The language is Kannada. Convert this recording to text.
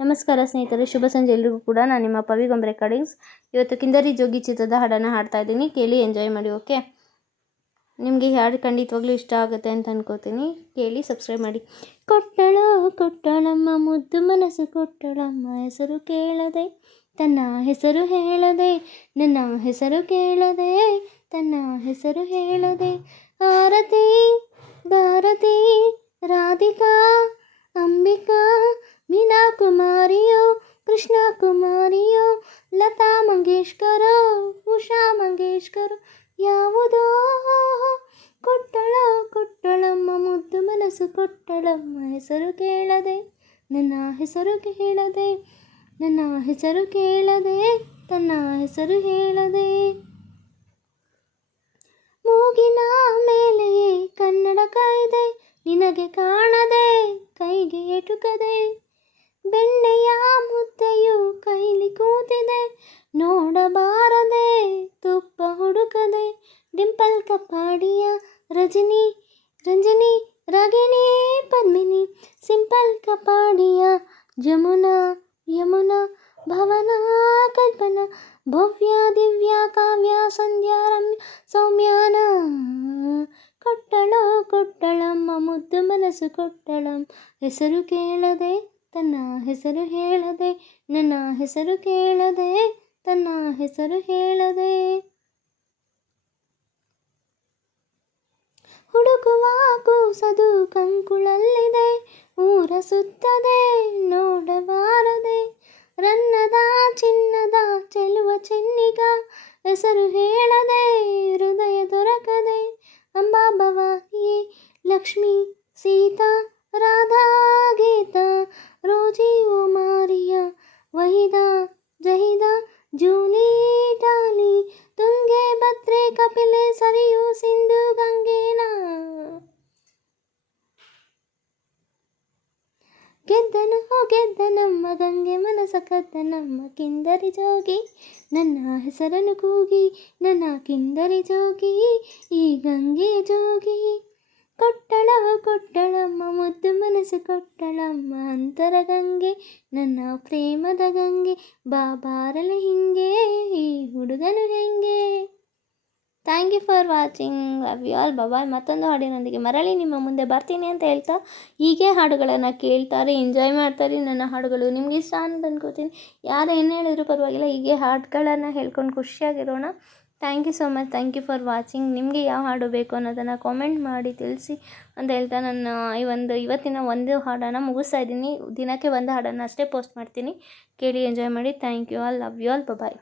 ನಮಸ್ಕಾರ ಸ್ನೇಹಿತರೆ, ಶುಭ ಸಂಜೆ ಎಲ್ರಿಗೂ ಕೂಡ. ನಾನು ನಿಮ್ಮ ಪವಿಗೊಂಬ್ ರೆಕಾರ್ಡಿಂಗ್ಸ್. ಇವತ್ತು ಕಿಂದರಿ ಜೋಗಿ ಚಿತ್ರದ ಹಾಡನ್ನು ಹಾಡ್ತಾ ಇದ್ದೀನಿ, ಕೇಳಿ ಎಂಜಾಯ್ ಮಾಡಿ. ಓಕೆ, ನಿಮಗೆ ಹಾಡು ಖಂಡಿತವಾಗ್ಲೂ ಇಷ್ಟ ಆಗುತ್ತೆ ಅಂತ ಅನ್ಕೋತೀನಿ. ಕೇಳಿ ಸಬ್ಸ್ಕ್ರೈಬ್ ಮಾಡಿ. ಕೊಟ್ಟಳಮ್ಮ ಮುದ್ದು ಮನಸ್ಸು ಕೊಟ್ಟಳಮ್ಮ, ಹೆಸರು ಕೇಳದೆ ತನ್ನ ಹೆಸರು ಹೇಳದೆ, ನನ್ನ ಹೆಸರು ಕೇಳದೆ ತನ್ನ ಹೆಸರು ಹೇಳದೆ. ಆರತಿ ಭಾರತಿ ರಾಧಿಕಾ ಅಂಬಿಕಾ ಮೀನಾ ಕುಮಾರಿಯೋ ಕೃಷ್ಣ ಕುಮಾರಿಯೋ ಲತಾ ಮಂಗೇಶ್ಕರೋ ಉಷಾ ಮಂಗೇಶ್ಕರೋ ಯಾವುದೋ. ಕೊಟ್ಟಳಮ್ಮ ಮುದ್ದು ಮನಸ್ಸು ಕೊಟ್ಟಳಮ್ಮ, ಹೆಸರು ಕೇಳದೆ ನನ್ನ ಹೆಸರು ಕೇಳದೆ, ನನ್ನ ಹೆಸರು ಕೇಳದೆ ತನ್ನ ಹೆಸರು ಹೇಳದೆ. ಮೂಗಿನ ಮೇಲೆಯೇ ಕನ್ನಡ ಕಾಯ್ದೆ, ನಿನಗೆ ಕಾಣದೆ ಕೈಗೆ ಎಟುಕದೆ, ಬೆಣ್ಣೆಯ ಮುದ್ದೆಯು ಕೈಲಿ ಕೂತಿದೆ, ನೋಡಬಾರದೆ ತುಪ್ಪ ಹುಡುಕದೆ. ಡಿಂಪಲ್ ಕಪಾಡಿಯ ರಜನಿ ರಂಜನಿ ರಾಗಿಣಿ ಪದ್ಮಿನಿ, ಸಿಂಪಲ್ ಕಪಾಡಿಯ ಜಮುನಾ ಯಮುನಾ ಭವನ ಕಲ್ಪನಾ, ಭವ್ಯ ದಿವ್ಯ ಕಾವ್ಯ ಸಂಧ್ಯಾ ರಮ್ಯ ಸೌಮ್ಯಾನ. ಕೊಟ್ಟಳಮ್ಮ ಮುದ್ದು ಮನಸ್ಸು ಕೊಟ್ಟಳಮ್ಮ, ಹೆಸರು ಕೇಳದೆ ತನ್ನ ಹೆಸರು ಹೇಳದೆ, ನನ್ನ ಹೆಸರು ಕೇಳದೆ ತನ್ನ ಹೆಸರು ಹೇಳದೆ. ಹುಡುಕುವ ಕೂಸದು ಕಂಕುಳಲ್ಲಿದೆ, ಊರ ಸುತ್ತದೆ ನೋಡಬಾರದೆ, ರನ್ನದ ಚಿನ್ನದ ಚೆಲುವ ಚೆನ್ನಿಗ, ಹೆಸರು ಹೇಳದೆ ಹೃದಯ ದೊರಕದೆ. ಅಂಬಾ ಭವಾನಿ ಲಕ್ಷ್ಮೀ ಸೀತಾ ರಾಧಾ ಗೀತಾ ರೋಜಿ ಓ ಮಾರಿಯಾ ವಹಿದಾ ಜಹಿದಾ ಜೂಲಿ ಟಾಲಿ, ತುಂಗೆ ಭದ್ರೆ ಕಪಿಲೆ ಸರಿಯು ಸಿಂಧು ಗಂಗೇನಾ. ಗೆದ್ದ ನಮ್ಮ ಗಂಗೆ ಮನಸ ಕದ್ದ ನಮ್ಮ ಕಿಂದರಿ ಜೋಗಿ, ನನ್ನ ಹೆಸರನ್ನು ಕೂಗಿ ನನ್ನ ಕಿಂದರಿ ಜೋಗಿ ಈ ಗಂಗೆ ಜೋಗಿ. ಕೊಟ್ಟಳಮ್ಮ ಮುದ್ದು ಮನಸ್ಸು ಕೊಟ್ಟಳಮ್ಮ, ಅಂತರ ಗಂಗೆ ನನ್ನ ಪ್ರೇಮದ ಗಂಗೆ, ಬಾರಲೆ ಹಿಂಗೆ ಈ ಹುಡುಗನು ಹೆಂಗೆ. Thank you for watching. Love you all. Bye. ಮತ್ತೊಂದು ಹಾಡಿನೊಂದಿಗೆ ಮರಳಿ ನಿಮ್ಮ ಮುಂದೆ ಬರ್ತೀನಿ ಅಂತ ಹೇಳ್ತಾ, ಹೀಗೆ ಹಾಡುಗಳನ್ನು ಕೇಳ್ತಾರೆ, ಎಂಜಾಯ್ ಮಾಡ್ತಾರೆ. ನನ್ನ ಹಾಡುಗಳು ನಿಮ್ಗೆ ಇಷ್ಟ ಅಂತ ಅನ್ಕೋತೀನಿ. ಯಾರು ಏನು ಹೇಳಿದ್ರು ಪರವಾಗಿಲ್ಲ, ಹೀಗೆ ಹಾಡುಗಳನ್ನು ಹೇಳ್ಕೊಂಡು ಖುಷಿಯಾಗಿರೋಣ. Thank you so much. Thank you for watching. ನಿಮಗೆ ಯಾವ ಹಾಡು ಬೇಕು ಅನ್ನೋದನ್ನು ಕಾಮೆಂಟ್ ಮಾಡಿ ತಿಳಿಸಿ ಅಂತ ಹೇಳ್ತಾ, ನಾನು ಇವತ್ತಿನ ಒಂದು ಹಾಡನ್ನು ಮುಗಿಸ್ತಾ ಇದ್ದೀನಿ. ದಿನಕ್ಕೆ ಒಂದು ಹಾಡನ್ನು ಅಷ್ಟೇ ಪೋಸ್ಟ್ ಮಾಡ್ತೀನಿ. ಕೇಳಿ ಎಂಜಾಯ್ ಮಾಡಿ. Thank you all. Love you all. Bye.